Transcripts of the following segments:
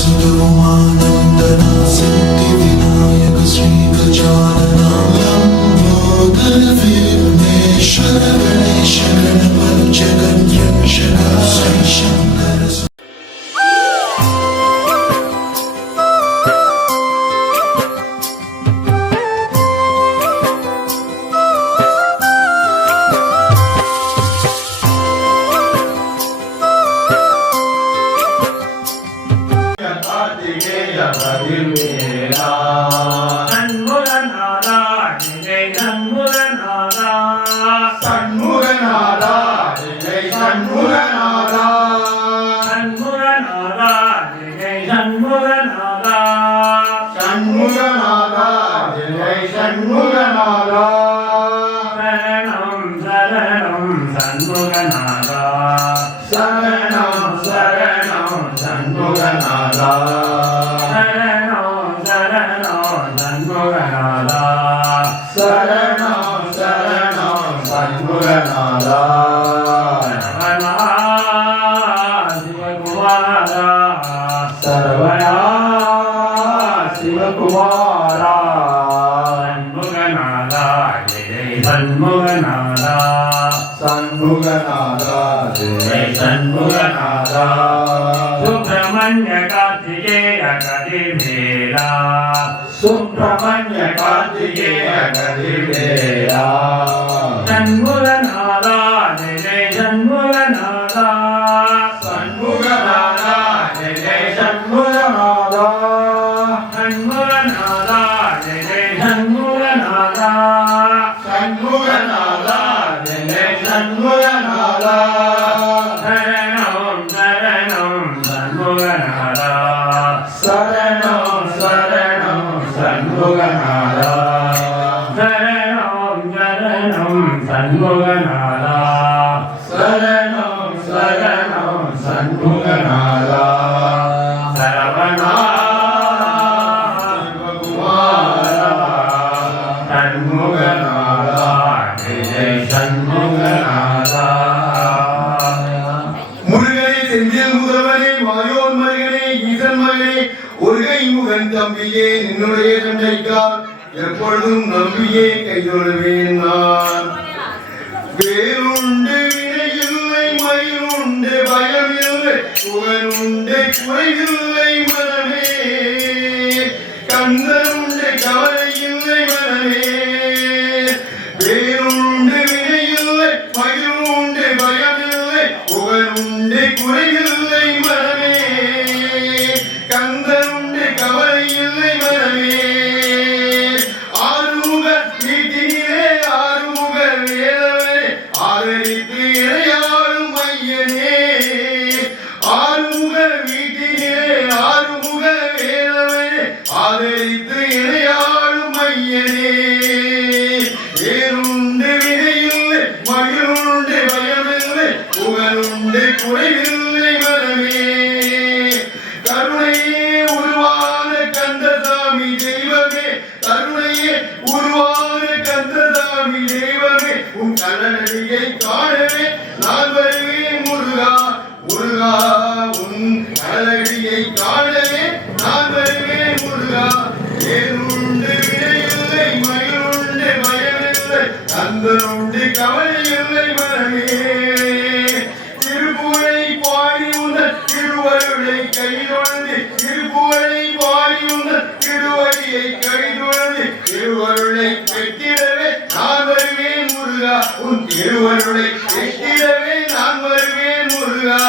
सुदोमानन्दना सिद्धिविनायक श्रीगजानना लम्बोदर विघ्नेश्वर गणेश गणपति जगद्रक्षक श्री शंकर सुब्रह्मण्य कार्तिकेय कदिवेला सुब्रह्मण्य कार्तिकेय कदिवेला षण्मुखनादा जय षण्मुखनादा षण्मुखनादा जय षण्मुखनादा षण्मुखनादा जय षण्मुखनादा षण्मुखनादा जय षण्मुखनादा தம்பியே நின்னுடைய சண்டைக்கால் எப்பொழுதும் நம்பியே கைதொழுவேன் நான். வேலுண்டு வினையில்லை மயிலுண்டு பயமில்லை புகழுண்டு குறைவில்லை மனமே கந்தனுண்டு கவலையில்லை மனமே. வேலுண்டு வினையில்லை மயிலுண்டு பயமில்லை புகழுண்டு குறைவில்லை மனமே கந்தனுண்டு கவலையில்லை மனமே. ஆறுமுக வீட்டினிலே ஆறுமுக வேலவே ஆதரித்து இறையாளும் ஐயனே. ஆறுமுக வீட்டினிலே ஆறுமுக வேலவே ஆதரித்து இறையாளும் ஐயனே. வேலுண்டு வினையில்லை மகிழுண்டு பயமில்லை புகழுண்டு குறைவில்லை மனமே. கருணையே உருவான கந்தசாமி தெய்வமே கருணையே உருவான கந்தசாமி தெய்வமே உன் கரணடியை காணவே நான் வருவேன் முருகா முருகா. உன் கரணடியை காணவே நான் வருவேன் முருகா. ஏனுண்டு வினையில்லை மயிலுண்டு பயமில்லை கந்தனுண்டு கவலையில்லை மனமே. திருப்புகழை பாடி உந்தன் திருவருளை கைதொழுது திருப்புகழை பாடி உந்தன் திருவடியை கைதொழுது திருவருளை பெற்றிடவே நான் வருவேன் முருகா. உன் திருவருளை பெற்றிடவே நான் வருவேன் முருகா.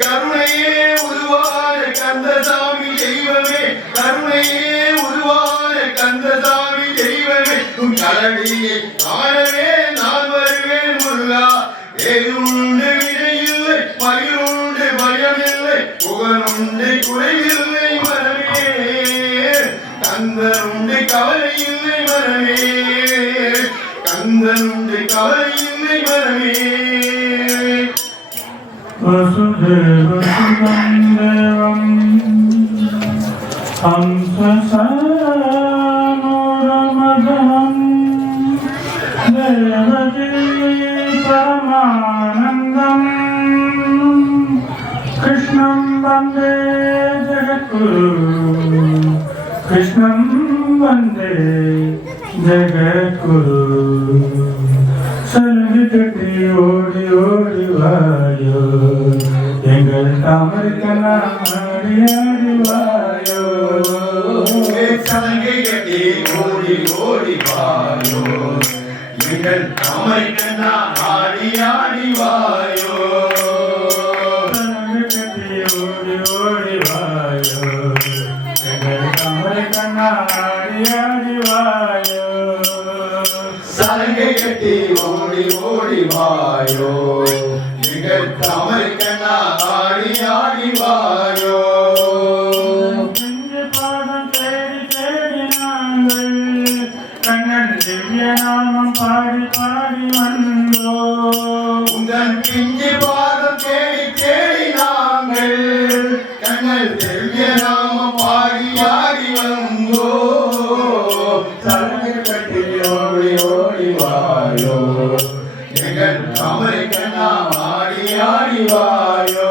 கருணையே உருவான கந்தசாமி தெய்வமே கருணையே உருவான கந்தசாமி தெய்வமே உன் கரடியை காணவே நான் வருவேன் முருகா. ஏனுண்டு வினையில்லை மகிழுண்டு பயமில்லை புகழுண்டு குறைவில்லை மனமே கந்தனுண்டு கவலையில்லை மனமே கந்தனுண்டு கவலையில்லை மனமே. வசுதேவ சுதம் தேவம் ஹம்சசானுரமதனம் தேவகீ பரமானந்தம் கிருஷ்ணம் வந்தே गुरु कृष्णं वन्दे जगद्गुरु सलंगि ओडी ओडी वायो एंगल तामर कना आड़ी आड़ी वायो சலங்கை கட்டி ஓடி ஓடி வாயோ எங்கள் தாமரை கண்ணா ஆடி ஆடி வாயோ सलंगि ओडी ओडी वायो एंगल तामर कना आड़ी आड़ी वायो சலங்கை கட்டி ஓடி ஓடி வாயோ எங்கள் தாமரை கண்ணா ஆடி ஆடி வாயோ பாடி பாடி வந்தோ உங்கள் பிஞ்சு பாதம் தேடி தேடி நாங்கள் கண்ணல் திவ்ய நாம பாடி ஆடி வந்தோ சலங்கை கட்டி ஓடி ஓடி வாயோ எங்கள் தாமரை கண்ணா ஆடி ஆடி வாயோ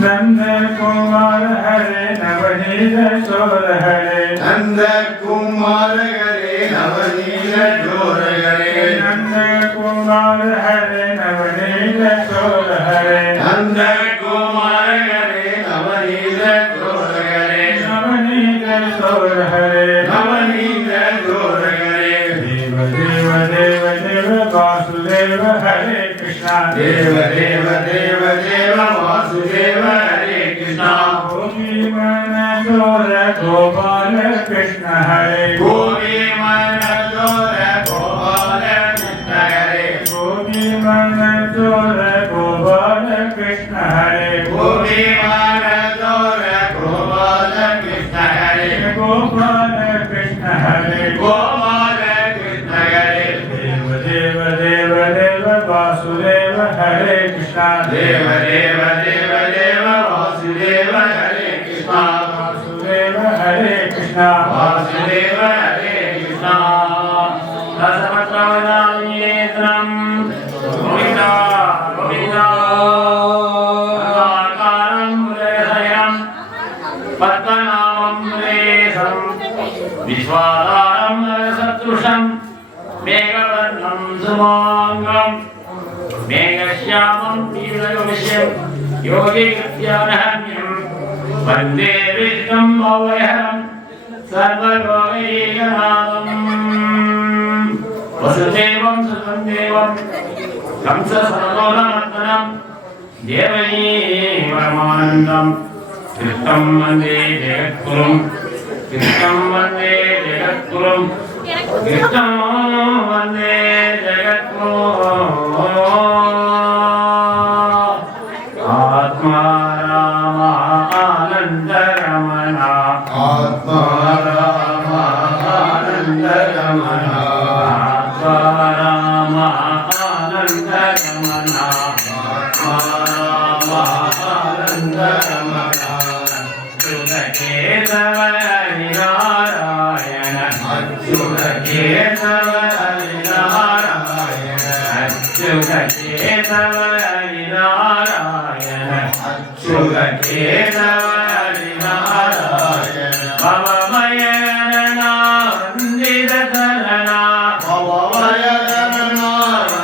नंद कुमार हरे नवनीत चोर हरे नंद कुमार हरे नवनीत चोर हरे नंद कुमार हरे नवनीत चोर हरे नंद कुमार हरे नवनीत चोर हरे नवनीत चोर हरे नवनीत चोर हरे देव देव देव देव वासुदेव हरे कृष्णा देव देव देव देव वासुदेव हरे कृष्णा गोपी मन चोर गोपाल कृष्ण हरे गोपी मन चोर गोपाल कृष्ण हरे गोपी मन चोर गोपाल कृष्ण हरे गोपी मन चोर गोपाल कृष्ण हरे गोपाल कृष्ण हरे गोपाल कृष्ण हरे देव देव देव देव वासुदेव हरे कृष्णा देव देव देव देव वासुदेव हरे Krishna Vasudev Krishna Vasudeva Hare Krishna Rasamatravadanyetram Govinda Govinda Akaram Mudayam Padmanamam Mudayam Vishwadaram Satrusham Meghavarnam Sumangam Meghashyamam Pilayovishyam Yogi Krityanahanyam Vande Vishnam Bhavayaram Sarvalokaekanatham Vasudevam Sutandevam Kamsa Sarvalokamantanam Devaki Paramanandam Krishnam Vande Jagatgurum Krishnam Vande Jagatgurum Krishnam Vande Jagatgurum Atma Rama Ananda Ramana Atma Rama Ananda Ramana Atma Rama Ananda Ramana Atma Rama Ananda Ramana Sudaketava Narayana Sudaketava Narayana Sudaketava Narayana Sudaketava Narayana Bhavamayana Vandita Dharana Bhavamayana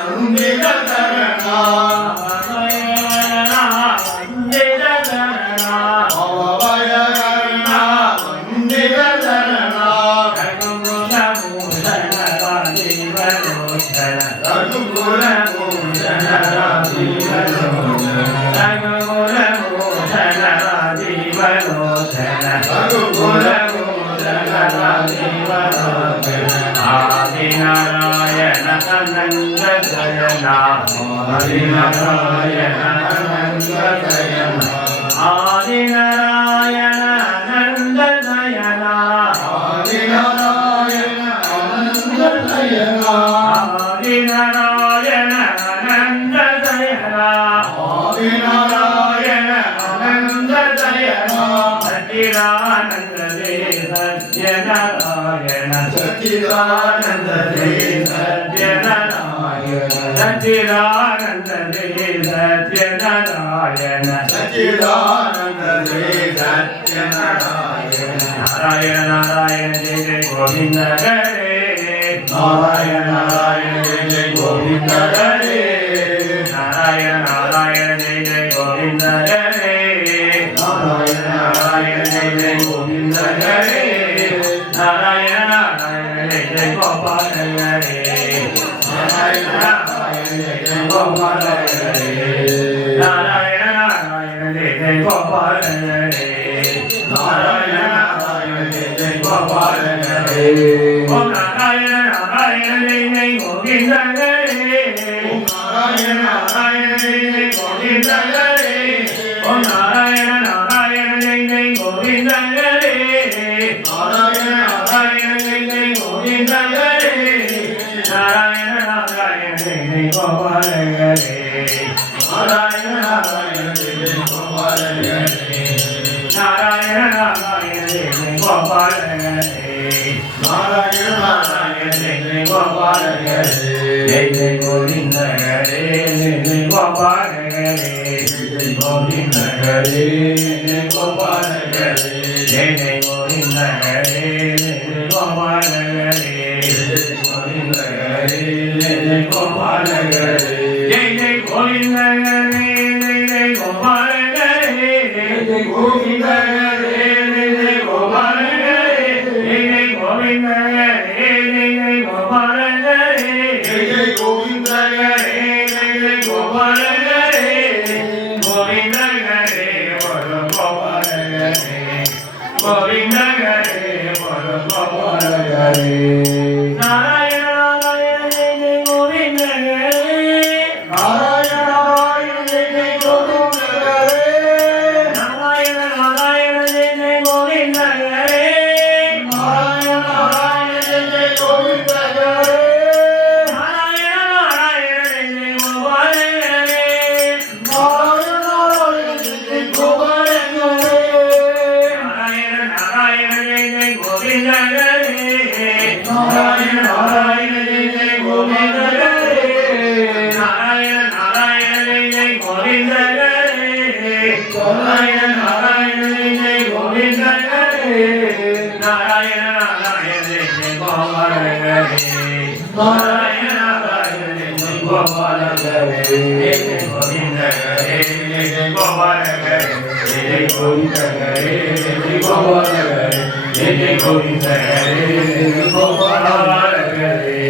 Vandita Dharana Bhavamayana Vandita Dharana Bhavamayana Vandita Dharana Raghukulam Bhusana Rajiva Lochana Raghukulam Bhusana Rajiva Lochana Raghukulam Bhusana Rajiva Lochana Raghukulam Bhusana Rajiva Lochana Adi Narayana Ananda Dayana Adi Narayana Ananda Dayana Adi Narayana Ananda Dayana Adi Narayana Ananda Dayana Adi Narayana Ananda Dayana Adi Narayana Ananda Dayana Satchidananda Satyanarayana Satchidananda Satyanarayana Satchidananda Satyanarayana Satchidananda Satyanarayana Narayana Narayana Jai Jai Govinda Hare Narayana Narayana Jai Jai Govinda Hare Narayana Narayana Jai Jai Govinda Hare Narayana Narayana Jai Jai Govinda Hare Narayana Narayana Jai Jai Gopala Hare Narayana Narayana Jai Jai Gopala Hare Narayana Narayana Jai Jai Gopala Hare Narayana Narayana Jai Jai Gopala Hare Om Narayana Narayana Jai Jai Govinda Hare Om Narayana Narayana Jai Jai Govinda Hare Om Narayana Narayana Jai Jai Govinda Hare Narayana Narayana Jai Jai Govinda Hare Narayana Narayana Jai Jai Gopala Hare Narayana Narayana Jai Jai Gopala Hare Narayana Narayana Jai Jai Gopala Hare Narayana Narayana Jai Jai Gopala Hare Jai Jai Govinda Hare Jai Jai Gopala Hare Jai Jai Govinda Hare Jai Jai Gopala Hare Jai Jai Govinda Hare Jai Jai Gopala Hare Jai Jai Govinda Hare Jai Jai Gopala Hare Jai Jai Govinda Hare Jai Jai Gopala Hare Jai Jai Govinda Hare Jai Jai Gopala Hare Jai Jai Govinda Hare Jai Jai Gopala Hare Jai Jai Govinda Hare Jai Jai Gopala Hare Govinda Hare Bolo Gopala Hare Govinda Hare Bolo Gopala Hare Narayana Narayana Jai Jai Govinda Hare Narayana Narayana Jai Jai Govinda Hare Narayana Narayana Jai Jai Govinda Hare Narayana Narayana Jai Jai Govinda Hare Narayana Narayana Jai Jai Gopala Hare Narayana Narayana Jai Jai Gopala Hare Narayana Narayana Jai Jai Govinda Narayana Narayana ஜெய கோவிந்த ஹரே நாராயண நாராயண ஜெய கோபால ஹரே நாராயண நாராயண ஜெய கோபால ஹரே ஜெய கோவிந்த ஹரே ஜெய கோபால ஹரே ஜெய கோவிந்த ஹரே ஜெய கோபால ஹரே ஜெய கோவிந்த ஹரே ஜெய கோபால ஹரே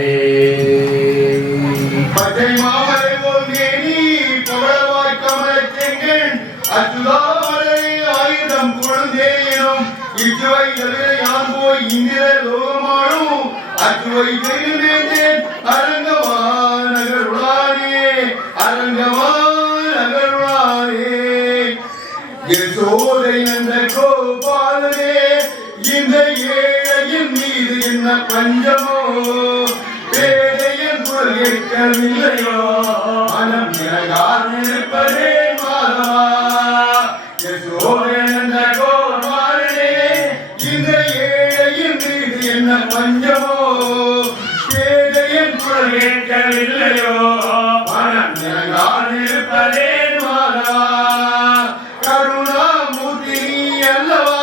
பச்சை மாமலை போல்கேணி பவளவாய் கமலச் செங்கண் அச்சுதாமலை ஆயுதம் குழந்தேனும் இச்சுவை யான் போய் இந்திர லோகமானும் அச்சுவை தெரிந்தேன் அரங்கமா நகருளானே அரங்கமா நகருளானே யசோதை நந்த கோபாலனே இந்த ஏழையின் மீது என்ன பஞ்சமோ பேதையன் குரல் கேட்கவில்லையோ மனம் இறங்காதிருப்பதே மாதவா யசோதை நந்த கோபாலனே இந்த ஏழையின் மீது என்ன பஞ்சமோ பேதையன் குரல் கேட்கவில்லையோ மனம் இறங்காதிருப்பதே மாதவா கருணாமூர்த்தி நீ அல்லவா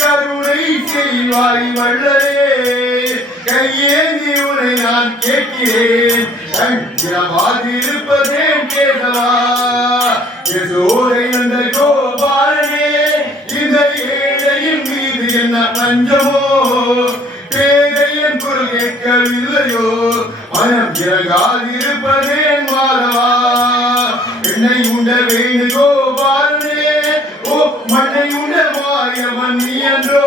கருணை செய்வாய் வள்ளலே கையேந்தி உன்னை நான் கேட்கிறேன் கண்டிரமாதிருப்பதேன் கேதவா யசோதை அந்த கோபாலனே இந்த ஏழையின் மீது என்ன பஞ்சமோ பேதையன் குரல் கேட்கவில்லையோ மனம் இறங்காதிருப்பதேன் மாதவா என்னை உண்ட வேணு கோபாலனே ஓ மண்ணை உண்ட மாயவன் நீ என்றோ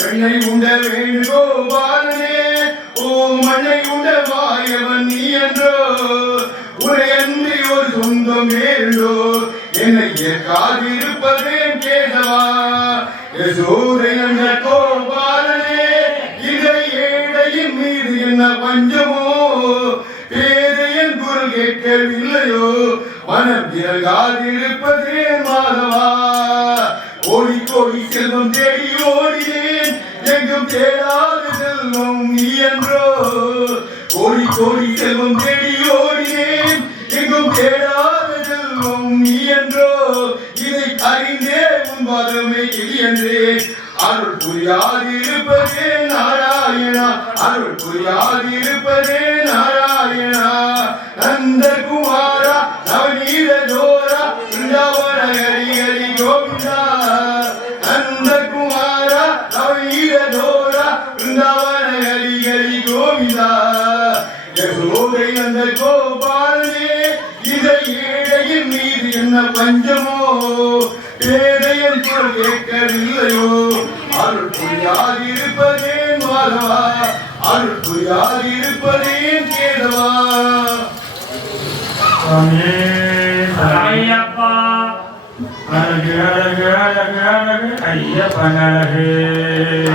பெண்ணை உண்ட வேணு கோபாலனே ஓ மண்ணை உண்ட மாயவன் நீ என்றோ உரை அன்றி ஒரு சொந்தம் வேண்டோ என்னை ஏற்காதிருப்பதேன் கேதவா யசோதை அந்த கோபாலனே இதை ஏழையின் மீது என்ன பஞ்சமோ பேதையன் குரல் கேட்கவில்லையோ மனம் இறங்காதிருப்பதே மாதவா ஓடி கோடி செல்வம் தேடி ஓடினேன் எங்கும் தேடாத செல்வம் நீ என்றோ ஓடி கோடி செல்வம் தேடி ஓடினேன் எங்கும் தேடாத செல்வம் நீ என்றோ இதை அறிந்தே உன் பாதமே என்றே அருள் புரியாதிருப்பதே நாராயணா அருள் புரியாதிருப்பதே நாராயணா நந்தகுமாரா நவநீத ஜோரா பிருந்தாவன ஹரி ஹரி கோவிந்தா நந்தகுமாரா நவநீத ஜோரா பிருந்தாவன ஹரி ஹரி கோவிந்தா யசோதை நந்த கோபாலனே இதை ஏழையின் மீது என்ன பஞ்சமோ பேதையன் குரல் கேட்கவில்லையோ அருள் புரியாதிருப்பதேன் மாதவா அருள் புரியாதிருப்பதேன் கேதவா ஐயப்பா அழகு அழகு அழகு அழகு ஐயப்பன் அழகு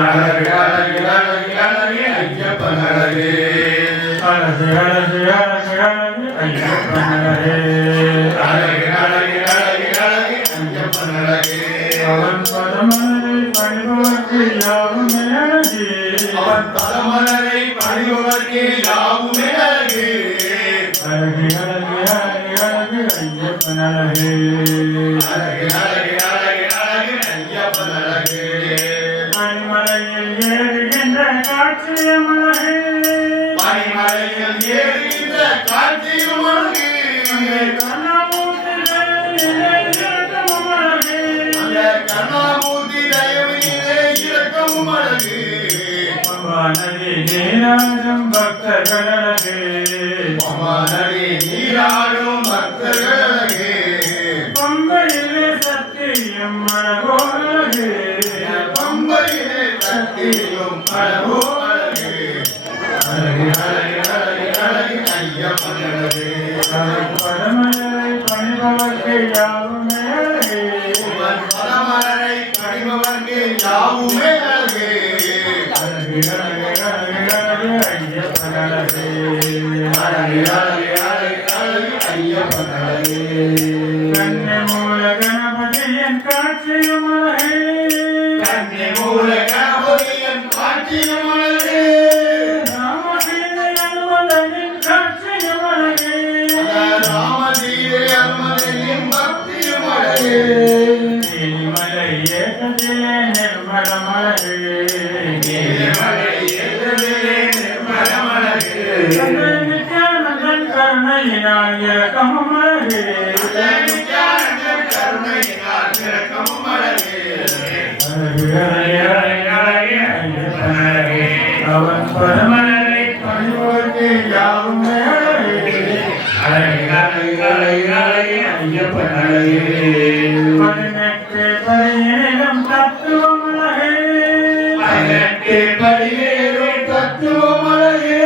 அழகு அழகு அழகு அழகு ஐயப்பன் அழகு அழகு அழகு அழகு அழகு ஐயப்பன் அழகு அழகு அழகு அழகு அழகு ஐயப்பன் அழகு அவன் பரமனை பணிபவர்க்கு யாவுமே அழகு அவன் பரமனை பணிபவர்க்கு யாவுமே அழகு அழகு அழகு அழகு அழகு ஐயப்பன் அழகு அழகு அழகு அழகு அழகு ஐயப்பன் அழகு பனிமலையில் ஏறுகின்ற காட்சியம் அழகு பனிமலையில் ஏறுகின்ற காட்சியும் அழகு அந்த கருணாமூர்த்தி தயவினிலே இரக்கமும் அழகு நதி நீராடும் பக்தர்கள் அழகு பவானடி நீராடும் பக்தர்கள் அழகு பம்பையிலே சத்தியம் அழகோ அழகு பம்பையிலே சக்தியும் அழகோ அழகு அழகு அழகு அழகு அழகு ஐயப்பன் அழகு பரமனை பணிபவர்க்கு யாவுமே அழகு உன் பரமனை பணிபவர்க்கு யாவுமே அழகு அழகு அழகு அழகு அழகு ஐயப்பன் அழகு அழகு அழகு அழகு அழகு ஐயப்பன் அழகு கண்ணை மூல கணபதியின் காட்சியும் அழகு கண்ணி மூல கணபதியின் காட்சியும் அழகு ராமசீதை அனுமதனின் காட்சியும் அழகு ராமதீரே அனுமதியின் பக்தியும் அழகு நீலிமலை ஏற்றத்திலே நிர்மல மலரே நீலிமலை ஏற்றத்திலே நிர்மல மலரே நித்யானந்தன் கருணையினால் இறக்கமும் மலரே நித்யானந்தன் கருணையினால் இறக்கமும் மலரே அவன் பரமலரை பணிவோர்க்கு யாவும் பதினெட்டு பரியேறும் தத்துவமலரே பதினெட்டு பரியேறும் தத்துவமலரே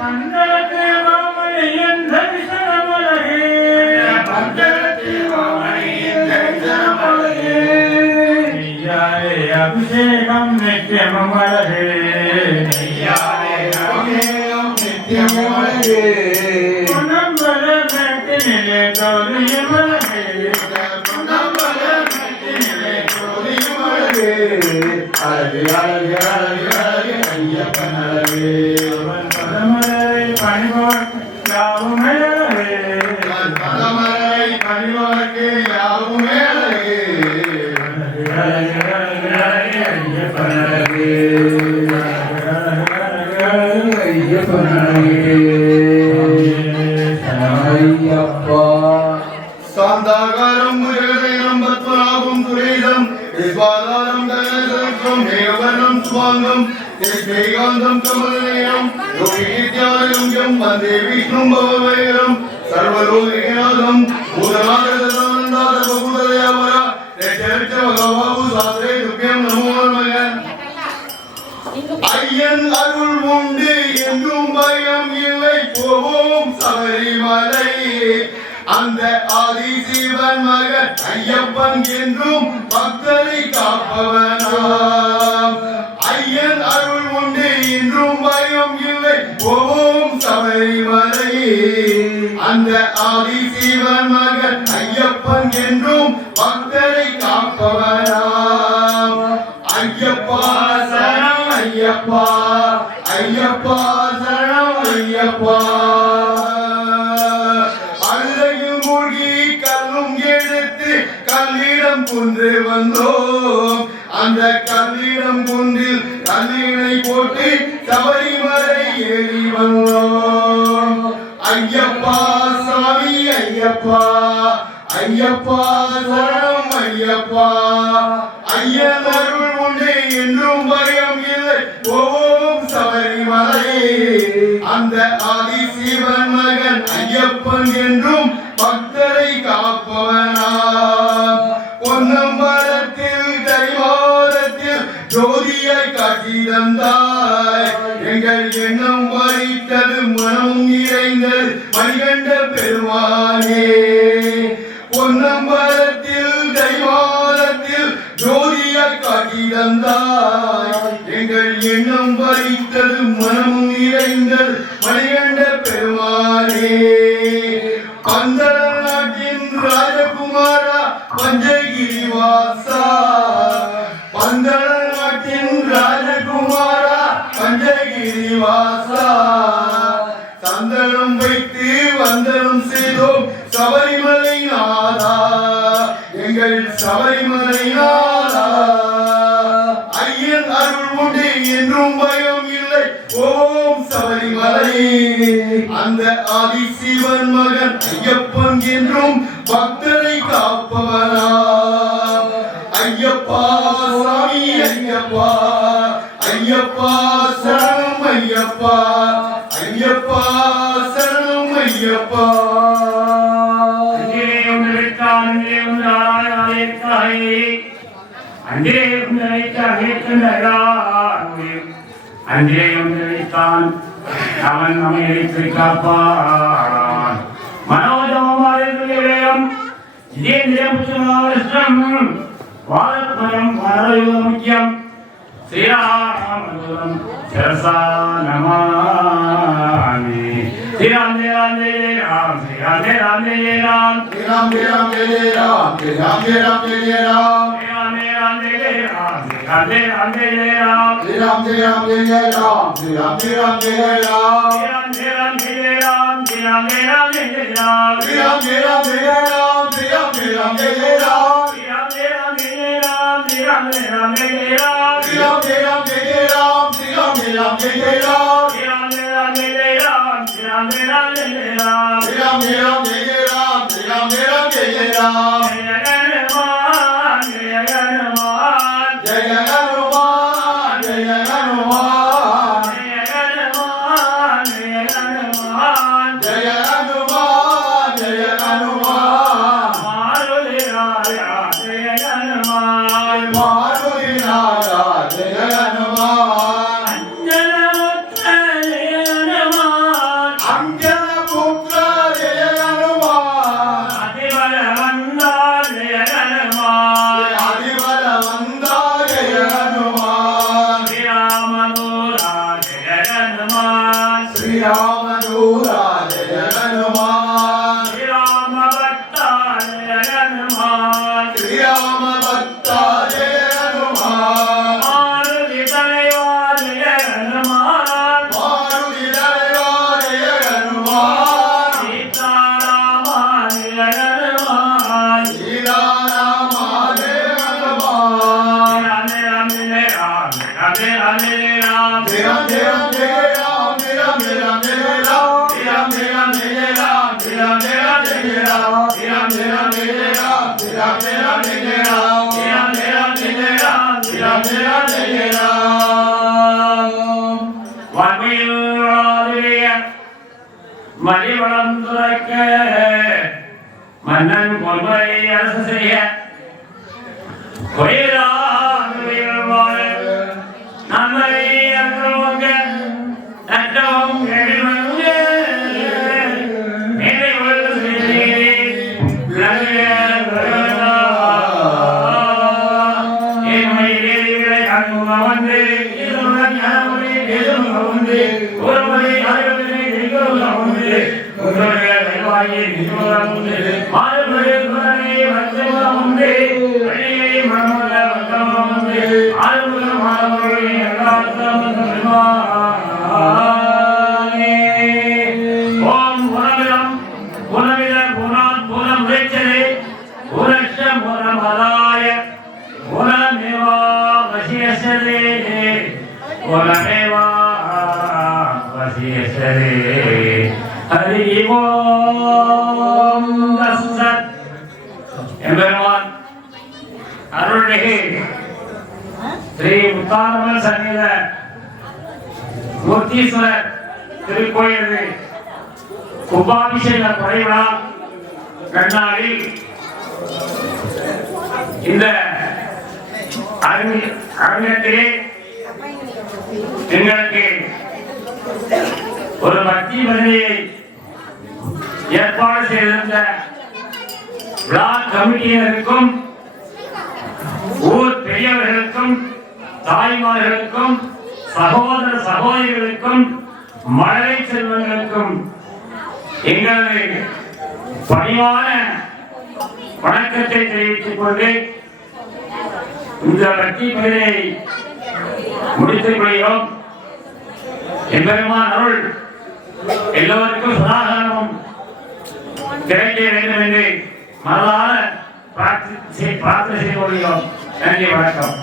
மண்டலத்து மாமணியின் தரிசனமலரே பந்தளத்து மாமணியின் தரிசனமலரே நெய்யாரே அபிஷேகம் நித்தியமலரே நெய்யாரே அபிஷேகம் நித்தியமலரே பொன்னம்பல மேட்டினிலே கௌரியமலரே பொன்னம்பல மேட்டினிலே கௌரியமலரே அழகு அழகு அழகு அழகு ஐயப்பன் அழகு அவன் பரமலரை பணிவோர்க்கு யாவும் மலரே பதமரை பணிவோர்க்கு யாவுமே அழகு சாந்தாகாரம் முருகதேனம் பத்மநாபம் துரேதம் விஸ்வாதாரம் தனசம் தேவனம் சுவாங்கம் தேகாந்தம் கமலநேயம் யோகித்யாலயம் வந்தே விஷ்ணும் பவவேரம் சர்வலோகிநாதம் பூதநாதநாத பகுதயாவர தேச்சரித்த பகவாபு சாஸ்திரே துப்பியம் நமோ நமக ஐயன் அருள் உண்டு என்றும் பயம் இல்லை போவோம் சபரிமலை அந்த ஆதிசிவன் மகன் ஐயப்பன் என்றும் பக்தரை காப்பவனாம் ஐயன் அருள் உண்டு என்றும் பயம் இல்லை போவோம் சபரிமலை அந்த ஆதிசிவன் மகன் ஐயப்பன் என்றும் பக்தரை காப்பவனாம் ஐயப்பா சரணம் ஐயப்பா ஐயப்பா சரணம் ஐயப்பா அழுதையில் மூழ்கி கல்லும் எடுத்து கல்லிடம் கொண்டு வந்தோம் அந்த கல்லிடம் குன்றில் கல்லினை போட்டு சபரிமலை ஏறி வந்தோம் ஐயப்பா சாமி ஐயப்பா ஐயப்பா சரணம் ஐயப்பா ஐயன் அருள் உண்டு என்றும் பயம் இல்லை ஓம் சபரிமலை அந்த ஆதிசிவன் மகன் ஐயப்பன் என்றும் பக்தரை காப்பவனாம் பொன்னம்பலத்தில் தைவாரத்தில் ஜோதியாய் காட்சி தந்தாய் எங்கள் எண்ணம் வரித்தது மனம் நிறைந்தது மணிகண்ட பெருமானே பொன்னம்பலத்தில் தைவாரத்தில் ஜோதியாய் காட்சி தந்தாய் எங்கள் எண்ணம் வரித்தது மனம் நிறைந்தது மணிகண்ட பெருமானே பந்தள நாட்டின் ராஜகுமாரா பஞ்சகிரி வாசா பந்தள நாட்டின் ராஜகுமாரா பஞ்சகிரி வாசா சந்தனம் வைத்து வந்தனம் செய்தோம் சபரிமலை நாதா எங்கள் சபரிமலை நாதா ஐயன் அருள் உண்டு என்றும் பயம் இல்லை ஓம் சபரிமலை அந்த ஆதிசிவன் மகன் ஐயப்பன் என்றும் பக்தரை காப்பவனா ஐயப்பா சாமி ஐயப்பா ஐயப்பா சரணம் ஐயப்பா ஐயப்பா சரணம் ஐயப்பா அன்றையும் நினைத்தான் அவன் நம்மை காப்பான் மனோஜமம் வாழத்வயம் முக்கியம் ஸ்ரீராமதூரம் சிரசா நமாமி ஸ்ரீராம் ஜெய ராம் ஜெய ராம் ஸ்ரீராம் ஜெய ராம் ஜெய ராம் ராம் ஜெய ராம் ஜெய ராம் ராம் ஜெய ராம் ஜெய ராம் ஸ்ரீராம் ஜெய ராம் ஜெய ராம் ஸ்ரீராம் ஜெய ராம் ஜெய ராம் ராம் ஜெய ராம் ஜெய ராம் ராம் ஜெய ராம் ஜெய ராம் ஸ்ரீராம் ஜெய ராம் ஜெய ராம் ஸ்ரீராம் ஜெய ராம் ஜெய ராம் ராம் ஜெய ராம் ஜெய ராம் ராம் ஜெய ராம் ஜெய ராம் மலிவளம் துறக்க மன்னன் கொள்முறை அரசு செய்ய நம்மை அற்றவங்க நற்றவங்க அருள்மிகு ஸ்ரீ முத்தாரம்மன் சன்னித மூர்த்தீஸ்வரர் திருக்கோயில் கும்பாபிஷேக படைவிழா கண்ணாடில் இந்த அரங்கத்திலே எங்களுக்கு ஒரு பக்தி பதவியை ஏற்பாடு செய்திருந்த பிளாக் கமிட்டியினருக்கும் ஊர் பெரியவர்களுக்கும் தாய்மார்களுக்கும் சகோதர சகோதரிகளுக்கும் மழலை செல்வங்களுக்கும் எங்களது பணிவான வணக்கத்தை தெரிவித்துக் கொண்டு இந்த பக்தி பதவியை முடித்துக் கொள்கிறோம். எம்பெருமான் அருள் எல்லோருக்கும் சதாகாலமும் கிடைக்க வேண்டும் என்று மனதார பிரார்த்தனை செய்து கொள்கிறோம். நன்றி, வணக்கம்.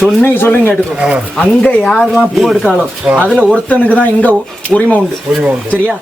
சொல்லுங்க கேட்டுக்கோ. அங்க யாரெல்லாம் பூ எடுக்காலோ அதுல ஒருத்தனுக்கு தான் இங்க உரிமை உண்டு. சரியா?